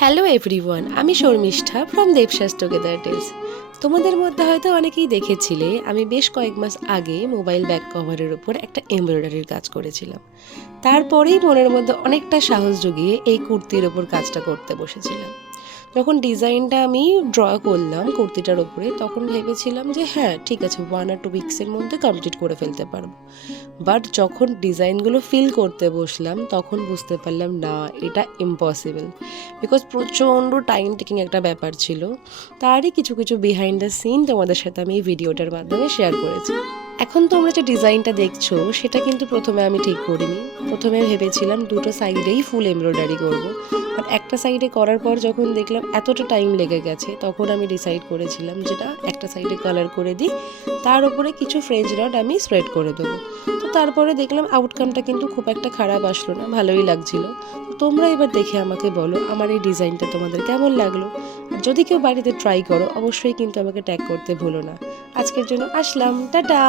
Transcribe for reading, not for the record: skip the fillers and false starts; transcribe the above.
Hello everyone, আমি Sharmistha from দেবশাস together tales. তোমাদের মধ্যে হয়তো অনেকেই দেখেছিলে আমি বেশ কয়েক মাস আগে মোবাইল ব্যাক কভারের উপর একটা এমব্রয়ডারির কাজ করেছিলাম। তারপরেই মনের মধ্যে অনেকটা সাহস জুগিয়ে এই কুর্তির ওপর কাজটা করতে বসেছিলাম। যখন ডিজাইনটা আমি ড্র করলাম কুর্তিটার উপরে, তখন ভেবেছিলাম যে হ্যাঁ ঠিক আছে, 1 or 2 উইক্সের মধ্যে কমপ্লিট করে ফেলতে পারবো। বাট যখন ডিজাইনগুলো ফিল করতে বসলাম তখন বুঝতে পারলাম না, এটা ইম্পসিবল। বিকজ প্রচণ্ড টাইম টেকিং একটা ব্যাপার ছিল। তারই কিছু কিছু বিহাইন্ড দ্য সিন তোমাদের সাথে আমি এই ভিডিওটার মাধ্যমে শেয়ার করেছি। এখন তোমরা যে ডিজাইনটা দেখছো সেটা কিন্তু প্রথমে আমি ঠিক করিনি। প্রথমে ভেবেছিলাম দুটো সাইডেই ফুল এমব্রয়ডারি করব, বাট একটা সাইডে করার পর যখন দেখলাম এতটা টাইম লেগে গেছে, তখন আমি ডিসাইড করেছিলাম যেটা একটা সাইডে কালার করে দিই, তার উপরে কিছু ফ্রেঞ্চ নট আমি স্প্রেড করে দেবো। তো তারপরে দেখলাম আউটকামটা কিন্তু খুব একটা খারাপ আসলো না, ভালোই লাগছিল। তো তোমরা এবার দেখে আমাকে বলো আমার এই ডিজাইনটা তোমাদের কেমন লাগলো। আর যদি কেউ বাড়িতে ট্রাই করো অবশ্যই কিন্তু আমাকে ট্যাগ করতে ভুলো না। আজকের জন্য আসলাম, টাটা।